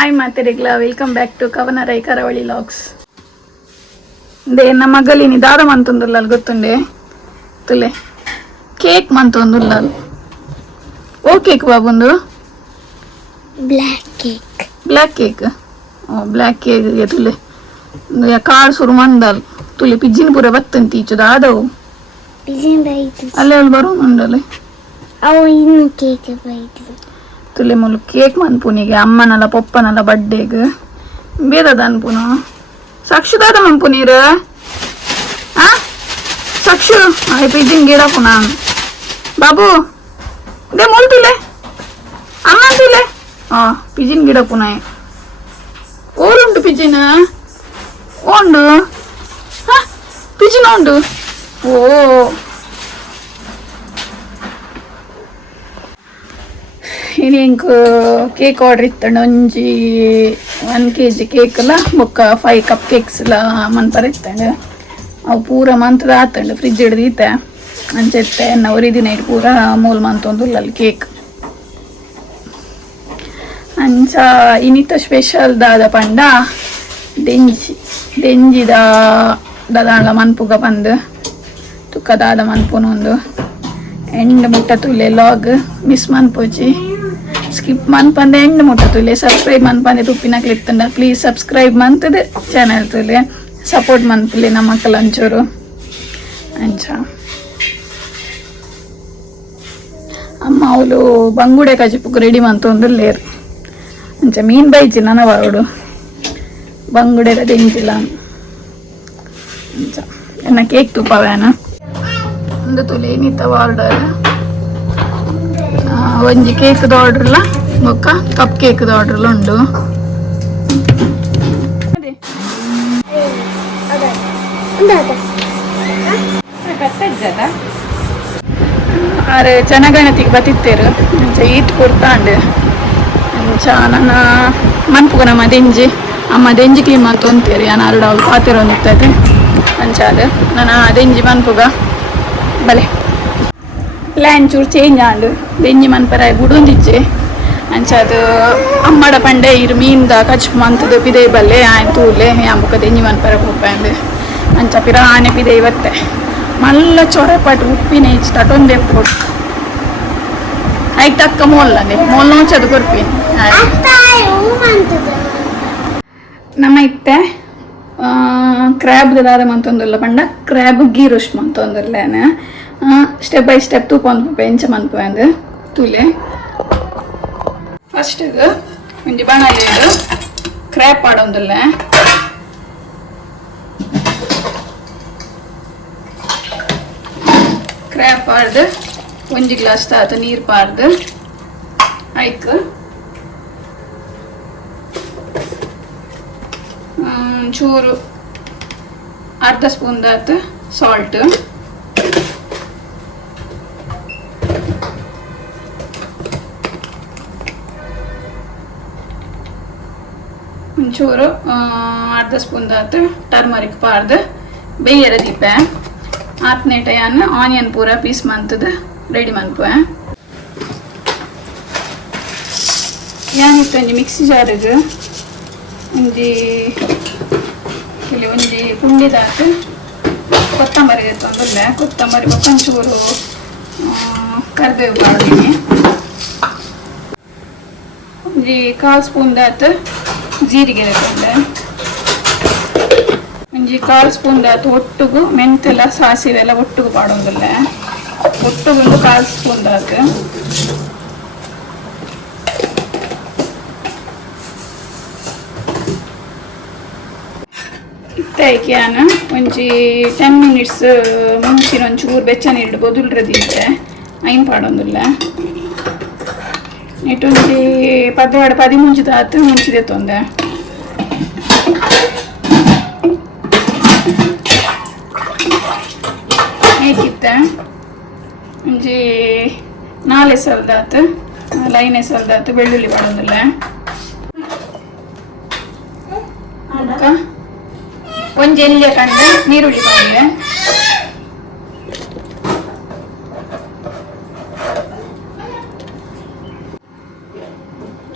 Hi ಮಾತೆರೆಗ್ಲ welcome back to ಕವನರೈ ಕರಾವಳಿ logs. They ನಮ್ಮ ಮಗಲಿನಿ ದಾದ ಮಂತೊಂದುಲ್ಲ ಗೊತ್ತುಂಡೆ ತುಲೆ ಕೇಕ್ ಮಂತೊಂದುಲ್ಲ. ಓ cake ಬಾಬುಂದು black cake black cake ತುಲೆ ಕಾಳು ಸುರು ಮಂದಲ್ ತುಲೆ ಪಿಜ್ಜಿನ ಪೂರ ಬತ್ತಂತ ಈಚು ದಾದವು ಅಲ್ಲೇ ಅವಳು ಬರೋನುಂಡಲೆ ಅವು ಇನ್ನು ಕೇಕ್ ತುಲೆ ಮುಲು ಕೇಕ್ ಮನ್ಪುನಿಗೆ ಅಮ್ಮನಲ್ಲ ಪಪ್ಪನಲ್ಲ ಬಡ್ಡೆಗೆ ಬೇದದ ಅನ್ಪುನು ಸಾಕ್ಷು ದಾದ ಮನ್ಪುನೀರು ಸಾಕ್ಷು ಪಿಜ್ಜಿನ ಗಿಡ ಪುನ ಬಾಬು ದೇ ಮೂಲ್ ತುಲೆ ಅಮ್ಮ ತುಲೆ ಪಿಜ್ಜಿನ ಗಿಡ ಪುನ ಓರುಂಟು ಪಿಜ್ಜಿನ ಉಂಡು ಪಿಜ್ಜಿನ ಉಂಡು ಓ ಇನ್ನಿಂಕು ಕೇಕ್ ಆರ್ಡರ್ ಇತ್ತಂಡು ಒಂಜಿ 1 kg ಕೇಕ್ ಲ ಬೊಕ್ಕ 5 ಕಪ್ ಕೇಕ್ಸ್ ಲ ಮನ್ಪರ ಇತ್ತಂಡು ಅವು ಪೂರ ಮಂತದ ಆತಂಡು ಫ್ರಿಜ್ ಹಿಡ್ದು ಈತೆ ಅಂಚೆತ್ತೆ ಒರಿದಿನ ಇಟ್ಟು ಪೂರ ಮೂಲ್ ಮಂತೊಂದುಲ್ಲ ಅಲ್ಲಿ ಕೇಕ್ ಅಂಚ ಇನ್ನಿತ ಸ್ಪೆಷಲ್ ದಾದ ಪಂಡ ದೆಂಜಿದ ದಾದಾಂಡ್ಲ ಮನ್ಪುಗ ಬಂದು ತುಕ್ಕ ದಾದ ಮನ್ಪುನೊಂದು ಎಂಡ್ ಮುಟ್ಟ ತುಲೆ ಲಾಗ್ ಮಿಸ್ ಮನ್ಪೋಚಿ ಸ್ಕಿಪ್ ಮನ್ಪಂದೆ ಎಂಡ್ ಮುಟ್ಟ ತುಲೆ ಸಬ್ಸ್ಕ್ರೈಬ್ ಮನ್ಪಂದೆ ತುಪ್ಪಿನ ಕ್ಲಿತ್ತಂಡ ಪ್ಲೀಸ್ ಸಬ್ಸ್ಕ್ರೈಬ್ ಮಂತದ ಚಾನಲ್ ತುಲೆ ಸಪೋರ್ಟ್ ಮನ್ಪುಲೆ ನಮ್ಮ ಮಕ್ಕಳು ಅಂಚೂರು ಅಂಚ ಅಮ್ಮ ಅವಳು ಬಂಗುಡೆ ಕಜಿಪುಕ್ ರೆಡಿ ಮಂತೊಂದುಲ್ಲೇರು ಅಂಚ ಮೀನ್ ಬೈಚಿ ನನವಾಡು ಬಂಗುಡೆದ ದೆಂಜಿಲ್ಲ ಅಂಚ ಎನ್ನ ಕೇಕ್ ತುಪ್ಪವೇನ ಒಂದು ತುಲೆ ಏನಿತ್ತ ಆರ್ಡರ್ ಒಂಜಿ ಕೇಕ್ದ ಆರ್ಡ್ರಲ್ಲ ಬೊಕ್ಕ ಕಪ್ ಕೇಕ್ದ ಆರ್ಡ್ರಲ್ಲ ಉಂಡು ಅರೆ ಜನಗಣತಿಗೆ ಬತ್ತಿತ್ತೇರು ಅಂಚ ಈಟ್ ಕೊಡ್ತಾಂಡು ಅಂಚ ನನ್ನ ಮನ್ಪುಗ ನಮ್ಮ ದೆಂಜಿ ಅಮ್ಮ ದೆಂಜಿ ಕ್ಲೀನ್ ಮಾಡ್ತೊಂತೇರಿ ನಾನು ಅರಡು ಅವ್ರು ಪಾತಿರೊಂದಿರ್ತೈತೆ ಅಂಚ ಅದು ನಾನು ದೆಂಜಿ ಮನ್ಪುಗ ಬಲೆ ಪ್ಲ್ಯಾನ್ ಚೂರು ಚೇಂಜ್ ಆಂಡು ದೆಂಜಿ ಮನ್ಪರ ಗುಡೊಂದಿಜ್ಜೆ ಅಂಚ ಅದು ಅಮ್ಮಡ ಪಂಡೆ ಇರು ಮೀನ್ದ ಕಚ್ಪು ಮಂತದ ಪಿದೆ ಬಲ್ಲೆ ಆಯ್ತು ತೂಲೆ ಅಂಬುಕ ದೆಂಜಿ ಮನ್ಪರ ಉಪ್ಪಂದು ಅಂಚ ಪಿರ ಆನೆ ಪಿದೆ ಇವತ್ತೆ ಮಲ್ಲ ಚೊರಪಟ್ಟು ಉಪ್ಪಿನ ಇಚ್ಚು ತಟೊಂದೆ ಪೋಡು ಆಯ್ತು ತಕ್ಕ ಮೋಲ್ಲಂದೆ ಮೋಲ್ ನೋಚದು ಕೊರ್ಪಿನಿ ನಮ್ಮ ಇತ್ತೆ ಕ್ರ್ಯಾಬ್ ದಾದ ಮಂತೊಂದುಲ್ಲ ಪಂಡ ಕ್ರ್ಯಾಬ್ ಗೀ ರೋಸ್ಟ್ ಮಂತೊಂದುಲ್ಲೇನ ಸ್ಟೆಪ್ ಬೈ ಸ್ಟೆಪ್ ತೂಪೊಂದು ಎಂಚ ಮನ್ಪುಂದು ತುಲೆ ಫಸ್ಟ್ ಒಂಜಿ ಬಣಲೆಡು ಕ್ರ್ಯಾಬ್ ಪಾಡೊಂದುಲ್ಲ ಕ್ರ್ಯಾಬ್ ಪಾಡ್ದು ಒಂಜಿ ಗ್ಲಾಸ್ ತಾತ ನೀರು ಪಾಡ್ದು ಐಕ್ ಚೂರು ಅರ್ಧ ಸ್ಪೂನ್ ದಾತ ಸಾಲ್ಟ್ ಒಂಚೂರು ಅರ್ಧ ಸ್ಪೂನ್ ದಾತ ಟರ್ಮರಿಕ್ ಪಾಡ್ದು ಬೇಯರ ದೀಪೆ ಆತ್ನೇ ಟೈನ್ ಆನಿಯನ್ ಪೂರ ಪೀಸ್ ಮಂತದ ರೆಡಿ ಮನ್ಪುವೆ ಏನಿತ್ತು ಒಂಜಿ ಮಿಕ್ಸಿ ಜಾರಿಗೆ ಒಂಜಿ ಪುಂಡಿದಾತ ಕೊತ್ತಂಬರಿ ತೊಂದರೆ ಕೊತ್ತಂಬರಿ ಒಂಚೂರು ಕರಿಬೇವು ಪಾಡ್ತೀನಿ ಒಂಜಿ 1/4 ಸ್ಪೂನ್ ದಾತ ಜೀರಿಗೆ ತೊಂದರೆ ಒಂಜಿ 1/4 ಸ್ಪೂನ್ ದಾತ ಒಟ್ಟುಗು ಮೆಂತೆಲ್ಲ ಸಾಸಿವೆಲ್ಲ ಒಟ್ಟುಗು ಪಾಡೋದಿಲ್ಲ ಒಟ್ಟುಗು 1/4 ಸ್ಪೂನ್ ದಾತ ಇತ್ತಾಯ್ಕೆನ ಒಂಜಿ 10 ಮಿನಿಟ್ಸ್ ಮುಂಚಿನ ಒಂಚೂರು ಬೆಚ್ಚ ನೀರು ಬೊದುಲ್ರದಿತ್ತೆ ಐನ್ ಪಾಡೊಂದುಲ್ಲ ಇಟ್ಟೊಂಜಿ 10 ಮುಂಚಿ ತಾತು ಮುಂಚಿದೆ ತೊಂದೆ ಹೇಗಿತ್ತೆ ಒಂಜಿ 4 ಎಸಲ್ದಾತು 5 ಎಸಲ್ದಾತು ಬೆಳ್ಳುಳ್ಳಿ ಪಾಡೊಂದುಲ್ಲ ಒಂಜಿ ಎಲ್ಲಿಯ ಕಂಡು ನೀರುಳ್ಳಿ ಪಾಡಿದೆ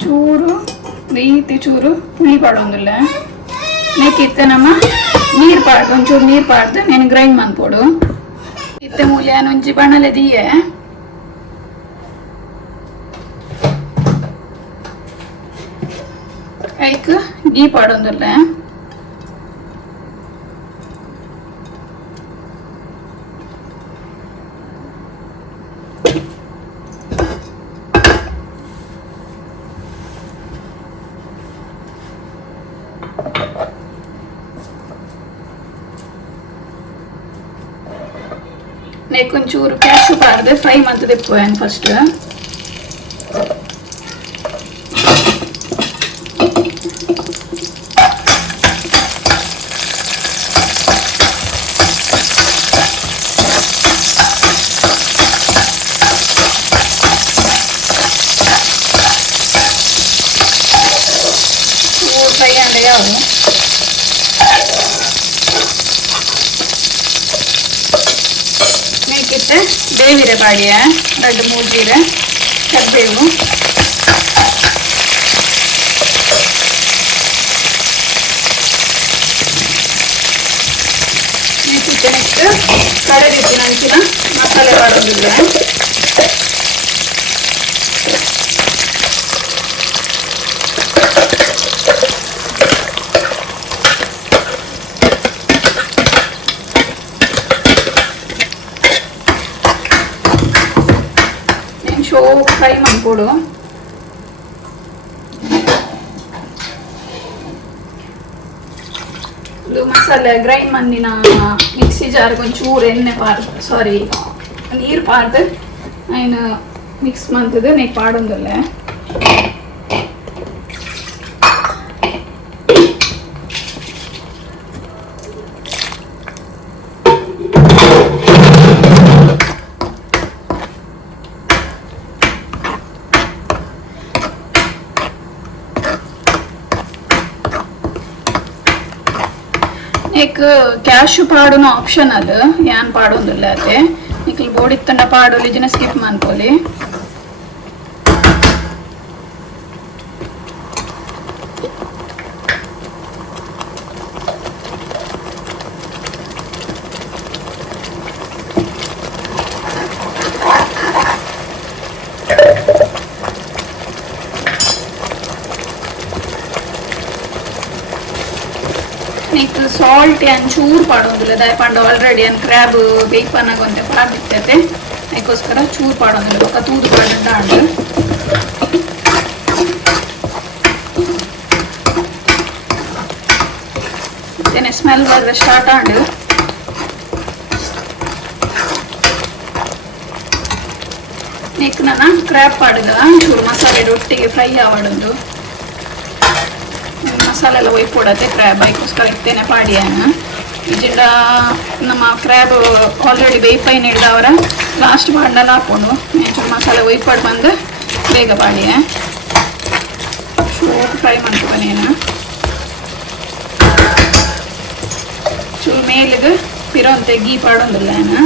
ಚೂರು ಈ ಇತ್ತೆ ಚೂರು ಹುಳಿ ಪಾಡೊಂದುಲ್ಲ ನೆಕ್ಕಿತ್ತೆ ನಮ್ಮ ನೀರು ಪಾಡ್ದು ಒಂಚೂರು ನೀರು ಪಾಡ್ದು నేను ಗ್ರೈಂಡ್ ಮಾಡ್ಕೊಡು ಇತ್ತೆ ಮೂಲೆ ಒಂಜಿ ಬಣ್ಣಲೆ ದಿಯೆ ಐಕ್ ಗೀ ಪಾಡೊಂದುಲ್ಲ కొంచెం క్యాషు పార్ది ఫ్రై మంత్ తిప్పిపోయాను ఫస్ట్ ఫ్రై అండి కావు ಬೇವಿರೆ ಬಾಡಿಯ 2-3 ಜೀರೆ ಕರಿಬೇವು ನೆಕ್ಸ್ಟ್ ಕಡದಿತ್ತು ನಂಚಿನ ಮಸಾಲೆ ಮಾಡೋದಿಲ್ಲ ಫ್ರೈ ಮಾಡ್ಕೊಡು ಮಸಾಲೆ ಗ್ರೈಂಡ್ ಮಂದಿನ ಮಿಕ್ಸಿ ಜಾರ್ಗೆ ಒಂಚೂರು ಎಣ್ಣೆ ನೀರು ಪಾರ್ದು ನಾನು ಮಿಕ್ಸ್ ಮಾಡ್ತದೆ ನೀ ಪಾಡೊಂದಲ್ಲ एक ಕ್ಯಾಶು ಪಾಡುನ ಆಪ್ಷನಲ್ ಯಾನ್ ಪಾಡೊಂದುಲ್ಲ ಅತ್ತೆ ನಿಕ್ಲಿ ಬೋಡಿತ್ತಂಡ ಪಾಡೋಲಿ ಜನ ಸ್ಕಿಪ್ ಮಾಡ್ಕೊಳ್ಳಿ ಸಾಲ್ಟ್ ಚೂರು ಪಾಡೋದಿಲ್ಲ ದಯಪಂಡ ಆಲ್ರೆಡಿ ಕ್ರ್ಯಾಬ್ ಬೇಯ್ಪನ್ನಾಗೊಂತೆ ಪಾಡಿರ್ತೈತೆ ಅದಕ್ಕೋಸ್ಕರ ಚೂರು ಪಾಡೋದಿಲ್ಲ ಬೊಕ್ಕ ತೂದು ಪಾಡಂತ ಅಂಡು ಮತ್ತೆ ಸ್ಮೆಲ್ ಬಂದ್ರೆ ಸ್ಟಾರ್ಟ್ ಆಂಡು ನೆಕ್ ನಾನು ಕ್ರ್ಯಾಬ್ ಪಾಡಿದ ಚೂರು ಮಸಾಲೆ ಒಟ್ಟಿಗೆ ಫ್ರೈ ಆವಾಡೊಂದು ಮಸಾಲೆ ಎಲ್ಲ ಒಯ್ಕೊಡತ್ತೆ ಕ್ರ್ಯಾಬ್ ಅದಕ್ಕೋಸ್ಕರ ಇತ್ತೇನೆ ಪಾಡಿಯಾನ ಇಜಿಂಡ ನಮ್ಮ ಕ್ರ್ಯಾಬ್ ಆಲ್ರೆಡಿ ಬೇಯ್ಪೈನ್ ಹಿಡ್ದವರ ಲಾಸ್ಟ್ ಪಾಡ್ನೆಲ್ಲ ಹಾಕೊಂಡು ಚೂರು ಮಸಾಲೆ ಒಯ್ಪಾಡು ಬಂದು ಬೇಗ ಪಾಡಿಯ ಚೂರು ಫ್ರೈ ಮಾಡ್ಕೊ ನೀನು ಚೂರು ಮೇಲಿಗೆ ಪಿರೋಂತೆ ಗೀ ಪಾಡೊಂದಿಲ್ಲ ನಾನು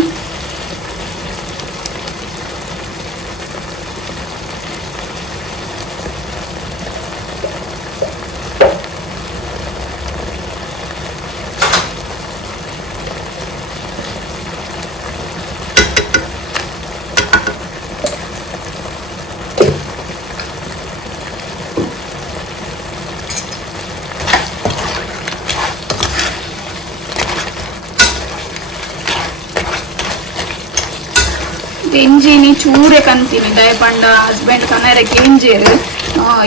ಎಂಜಿನಿ ಚೂರೆ ಕಂತೀನಿ ದಯಪಂಡ ಹಸ್ಬೆಂಡ್ ಕನ್ನರೆ ಕೇಂಜೇರು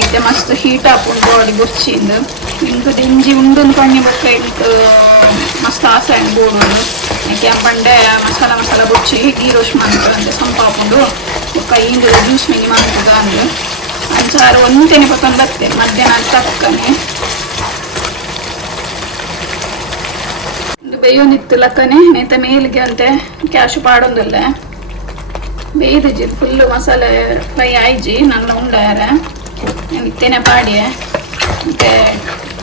ಇತ್ತೆ ಮಸ್ತ್ ಹೀಟ್ ಹಾಕೊಂಡು ಬಾಡಿ ಗುರ್ಚಿಂದು ಇಂಕ ಎಂಜಿ ಉಂಡೊಂದು ಪಣ್ಣಿ ಬೊಕ್ಕ ಇಂಕ ಮಸ್ತ್ ಆಸೆ ಬೋಡೋದು ಕೆಂಪಂಡೆ ಮಸಾಲ ಗುರ್ಚಿ ಗೀ ರೋಸ್ಟ್ ಮಾಡ್ತಾರೆ ಸಂಪ ಹಾಕೊಂಡು ಬೊಕ್ಕ ಇಂದು ಜ್ಯೂಸ್ ಮಿನಿ ಮಾಡ್ತದ ಅಂದು ಅಂಚಾರು ಒಂದೇನೆ ಪಕ್ಕಂದು ಬರ್ತೇನೆ ಮಧ್ಯಾಹ್ನ ತಕ್ಕನೆ ಬೇಯೋನಿತ್ತು ಲಕ್ಕನೆ ನೇತ ಮೇಲಿಗೆ ಅಂತೆ ಕ್ಯಾಶು ಪಾಡೊಂದಿಲ್ಲ ಬೇಯ್ದಿಜ್ಜಿ ಫುಲ್ಲು ಮಸಾಲೆ ಫ್ರೈ ಆಯ್ಜಿ ನನ್ನ ಉಂಡಾರ ಇತ್ತೇನೆ ಪಾಡಿಯ ಮತ್ತೆ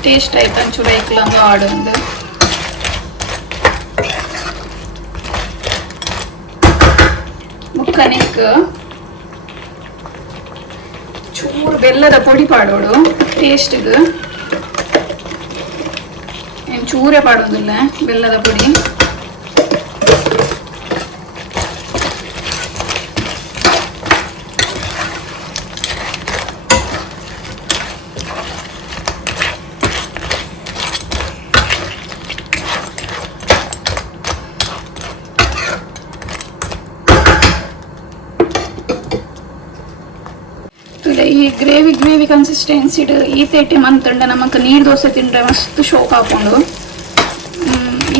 ಟೇಸ್ಟ್ ಆಯ್ತು ಒಂಚೂರು ಐಕ್ಲಂದು ಆಡೊಂದು ಮುಕ್ಕನೆಕ್ ಚೂರು ಬೆಲ್ಲದ ಪೊಡಿ ಪಾಡೋಡು ಟೇಸ್ಟಿಗೆ. ಏನು ಚೂರೇ ಪಾಡೋದಿಲ್ಲ ಬೆಲ್ಲದ ಪೊಡಿ. ಈ ಗ್ರೇವಿ ಕನ್ಸಿಸ್ಟೆನ್ಸಿ ಈತೆ ಮಂತಂಡ ನಮಕ್ ನೀರು ದೋಸೆ ತಿಂಡ್ರೆ ಮಸ್ತ್ ಶೋಕ್ ಹಾಕೊಂಡು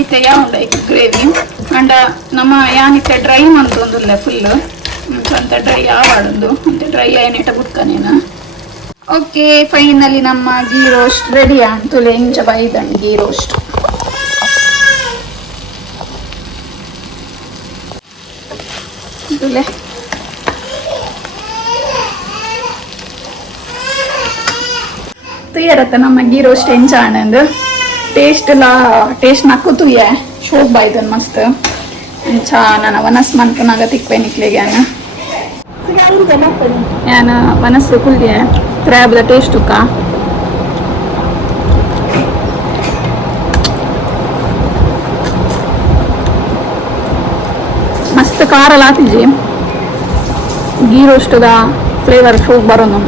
ಈತೆ ಯಾವಂಡ ಈಗ ಗ್ರೇವಿ ಅಂಡ ನಮ್ಮ ಯಾನಿತ್ತೆ ಡ್ರೈ ಮಂತೊಂದುಲ್ಲ ಫುಲ್ ಅಂತ ಡ್ರೈ ಆವಾಡೊಂದು ಅಂತ ಡ್ರೈ ಏನೇಟ ಬುಡ್ಕನೇನ. ಓಕೆ ಫೈನಲಿ ನಮ್ಮ ಗೀ ರೋಸ್ಟ್ ರೆಡಿ ಅಂತುಲೆ ಇಂಚ ಬೈದಂಡ್ ಗೀ ರೋಸ್ಟ್. ಅಂತುಲೆ ತುಯ್ಯರತ್ತ ನಮ್ಮ ಗೀ ರೋಸ್ಟ್ ಎಂಚ ಆನಂದ್ ಟೇಸ್ಟ್ ನಕ್ಕು ತುಯ್ಯ ಶೋಕ್ ಬಾಯ್ದನ್ ಮಸ್ತ್ ಎಂಚ ನಾನು ವನಸ್ ಮನ್ಪುನಾಗ ತಿಕ್ವೆ ನಿಕ್ಲೆಗೆ ನಾನು ವನಸ್ ಕುಲ್ಗೆ ಕ್ರ್ಯಾಬ್ದ ಟೇಸ್ಟ್ ಉಕ್ಕ ಮಸ್ತ್ ಖಾರ ಲಾತಿಜಿ ಗೀ ರೋಸ್ಟ್ದ ಫ್ಲೇವರ್ ಶೋಕ್ ಬರೋನು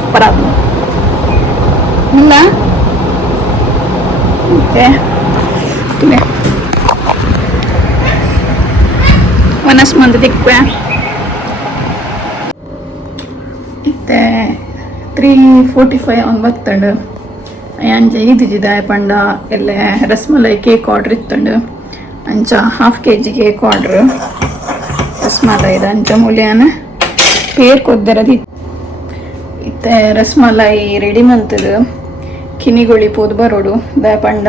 ಸೂಪರ್ ಆದ ಇಲ್ಲ ಓಕೆ ವನಸ್ ಮಂದಿ ತಿಕ್ವೆ ಇತ್ತೆ 3:45 ಅವ್ನು ಬತ್ತಂಡು ಅಂಚ ಈದಿಜಿದ ಪಂಡ ಎಲ್ಲ ರಸ್ಮಲೈ ಕೇಕ್ ಆರ್ಡ್ರ್ ಇತ್ತಂಡು ಅಂಚ 1/2 kg ಕೇಕ್ ಆರ್ಡ್ರ್ ರಸ್ಮಲೈದ ಅಂಚ ಮೂಲ್ಯಾನ ಪೇರ್ ಕೊದ್ದರದಿ ಇತ್ತೆ ರಸ್ಮಲೈ ರೆಡಿ ಮಂತದು ಕಿನಿಗೊಳಿ ಪೋದು ಬರೋಡು ದಯಪಂಡ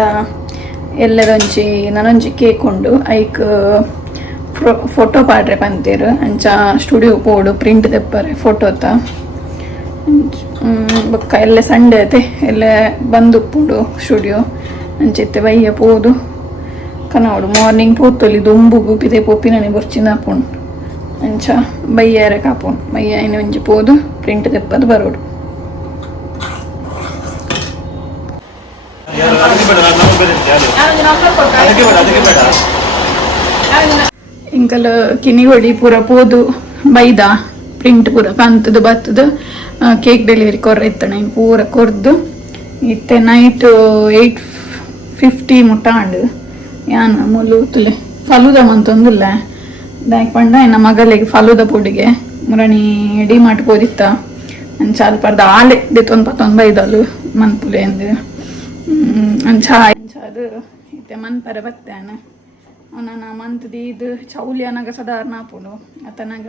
ಎಲ್ಲರೊಂಜಿ ನನೊಂಜಿ ಕೇಕ್ ಉಂಡು ಐಕ್ ಫೋಟೋ ಪಾಡ್ರೆ ಪಂತೇರು ಅಂಚ ಸ್ಟುಡಿಯೋ ಪೋಡು ಪ್ರಿಂಟ್ ತೆಪ್ಪರೆ ಫೋಟೋತ ಬೊಕ್ಕ ಎಲ್ಲ ಸಂಡೆ ಅತೆ ಎಲ್ಲ ಬಂದು ಉಪ್ಪುಂಡು ಸ್ಟುಡಿಯೋ ಅಂಚಿತ್ತೆ ಬಯ್ಯ ಪೋದು ಕನವಡು ಮಾರ್ನಿಂಗ್ ಪೋತೊಲಿ ದುಂಬುಗು ಪಿದೆ ಪೊಪ್ಪಿನನೆ ಬೊರ್ಚಿನ ಪುಂಡು ಅಂಚ ಬಯ್ಯಾರೆ ಕಾಪುಂಡು ಬಯ್ಯ ಇನ್ನು ಒಂಜಿ ಪೋದು ಪ್ರಿಂಟ್ ತೆಪ್ಪದು ಬರೋಡು. ಇಂಕಲ್ ಕಿನಿಗೊಡಿ ಪೂರ ಪೋದು ಬೈದ ಪ್ರಿಂಟ್ ಪೂರ ಕಂತದು ಬತ್ತದು ಕೇಕ್ ಡೆಲಿವರಿ ಕೊರ್ರೆ ಇತ್ತಣ ಪೂರ ಕೊರ್ದು ಇತ್ತೆ ನೈಟ್ 8:50 ಮುಟ್ಟಾಂಡು ಯಾನ ಮುಲುತುಲೆ ಫಲೂದ ಮಂತೊಂದುಲ್ಲ ದಾಯಕ್ ಪಂಡ ಇನ್ನ ಮಗಳಿಗೆ ಫಲೂದ ಪುಡಿಗೆ ಮುರಣಿ ಡಿಮಾರ್ಟ್ ಪೋದಿತ್ತ ಅಂಚ ಅಲ್ಪರ್ದ ಆಲೆ ದೆತ್ತೊಂದು ಪತ್ತೊಂದು ಬೈದಲು ಮನ್ಪುಲೆ ಅಂದು ಅಂಚ ಅದು ಇತ್ತೆ ಮನ್ಪರ ಬತ್ತಾನ ಅವನ ಮಂತ್ದಿ ಇದು ಚೌಲಿ ಅನಾಗ ಸಾಧಾರಣ ಹಾಪುಡು ಆತನಾಗ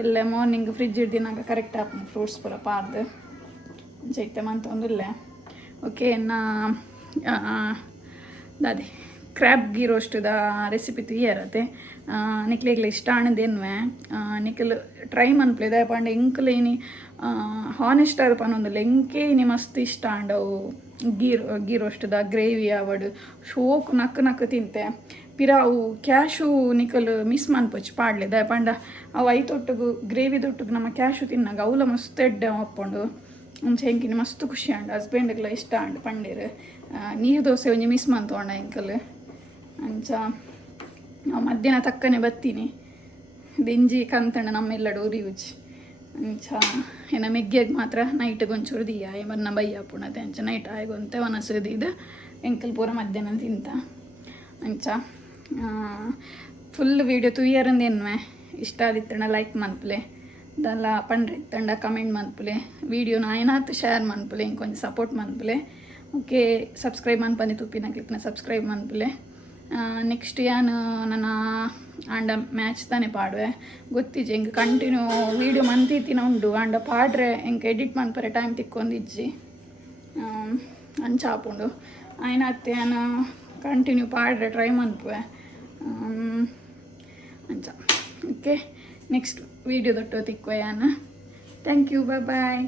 ಎಲ್ಲ ಮಾರ್ನಿಂಗ್ ಫ್ರಿಜ್ ಹಿಡ್ದಿನಾಗ ಕರೆಕ್ಟ್ ಹಾಪುನು ಫ್ರೂಟ್ಸ್ ಪೂರ ಪಾರ್ದು ಅಂಚ ಇತ್ತೆ ಮಂತೊಂದುಲ್ಲ. ಓಕೆ ಅದೇ ಕ್ರ್ಯಾಬ್ ಗೀ ರೋಸ್ಟ್ದ ರೆಸಿಪಿ ತುಯ್ಯರತೆ ನಿಕ್ಲೆಗ್ಲ ಇಷ್ಟ ಆಣದೇನ್ವೆ ನಿಖಲ್ ಟ್ರೈ ಮನ್ಪ್ಲೆ ದಯಪಂಡ ಇಂಕ್ಲ ಇನಿ ಹಾನೆಸ್ಟ್ ಆರು ಪನ್ನೊಂದುಲ್ಲ ಇಂಕೆ ಇನಿ ಮಸ್ತ್ ಇಷ್ಟ ಆಂಡವು ಗೀ ರೋಸ್ಟ್ದ ಗ್ರೇವಿ ಆವಡು ಶೋಕು ನಕ್ಕು ತಿಂತೆ ಪಿರ ಅವು ಕ್ಯಾಶು ನಿಕಲ್ ಮಿಸ್ ಮನ್ಪೊಚ್ಚು ಪಾಡ್ಲೆ ದಯಪಂಡ ಅವು ಐತೊಟ್ಟಿಗೂ ಗ್ರೇವಿ ತೊಟ್ಟಿಗೆ ನಮ್ಮ ಕ್ಯಾಶು ತಿನ್ನಾಗ ಅವಲ ಮಸ್ತ್ ಎಡ್ಡೆ ಅಪ್ಪಂಡು ಅಂಚ ಹೆಂಕಿನಿ ಮಸ್ತ್ ಖುಷಿ ಆಂಡು ಹಸ್ಬೆಂಡ್ಗೆಲ್ಲ ಇಷ್ಟ ಆಂಡು ಪಂಡೇರು ನೀರು ದೋಸೆ ಒಂಜಿ ಮಿಸ್ ಮಂತೋಂಡ ಇಂಕಲ್ ಅಂಚ ನಾವು ಮಧ್ಯಾಹ್ನ ತಕ್ಕನೆ ಬತ್ತೀನಿ ಬೆಂಜಿ ಕಂತಂಡ ನಮ್ಮೆಲ್ಲಡು ಉರಿಯುಜಿ ಅಂಚ ಏನ ಮೆಗ್ಗೆಗೆ ಮಾತ್ರ ನೈಟ್ಗೆ ಒಂಚೂರು ದಿಯ ಬನ್ನ ಬಯ್ಯ ಪುಣತೆ ಅಂಚ ನೈಟ್ ಆಯ್ಗೊಂತೆ ಒನಸದಿದ್ದು ಎಂಕಲ್ ಪೂರ ಮಧ್ಯಾಹ್ನ ತಿಂತ ಅಂಚ ಫುಲ್ ವೀಡಿಯೋ ತುಯ್ಯರಂದೇನ್ವೆ ಇಷ್ಟ ಆದಿತ್ತಣ್ಣ ಲೈಕ್ ಮನ್ಪುಲೆ ದಲ್ಲ ಪಂಡ್ರೆ ಇತ್ತಂಡ ಕಮೆಂಟ್ ಮನ್ಪುಲೆ ವೀಡಿಯೋನ ಏನಾಯ್ತು ಶೇರ್ ಮನ್ಪುಲೆ ಇಂಕೊಂಚ ಸಪೋರ್ಟ್ ಮನ್ಪುಲೆ. ಓಕೆ ಸಬ್ಸ್ಕ್ರೈಬ್ ಮನ್ಪಂದಿ ತುಪ್ಪಿನ ಕ್ಲಿಪ್ನ ಸಬ್ಸ್ಕ್ರೈಬ್ ಮನ್ಪುಲೆ. ನೆಕ್ಸ್ಟ್ ಏನು ನನ್ನ ಆಂಡ ಮ್ಯಾಚ್ ತಾನೇ ಪಾಡುವೆ ಗೊತ್ತಿಜ್ಜಿ ಹಿಂಗೆ ಕಂಟಿನ್ಯೂ ವೀಡಿಯೋ ಮಂತಿತ್ತಿನ ಉಂಡು ಆಂಡ ಪಾಡ್ರೆ ಹಿಂಗೆ ಎಡಿಟ್ ಮನ್ಪರೆ ಟೈಮ್ ತಿಕ್ಕೊಂದಿಜ್ಜಿ ಅಂಚ ಹಾಪುಂಡು ಆಯ್ನ ಅತ್ತೆ ನಾನು ಕಂಟಿನ್ಯೂ ಪಾಡ್ರೆ ಟ್ರೈ ಮನ್ಪುವೆ ಅಂಚ. ಓಕೆ ನೆಕ್ಸ್ಟ್ ವೀಡಿಯೋ ದೊಟ್ಟು ತಿಕ್ವೆ ಯಾನ. Thank you bye.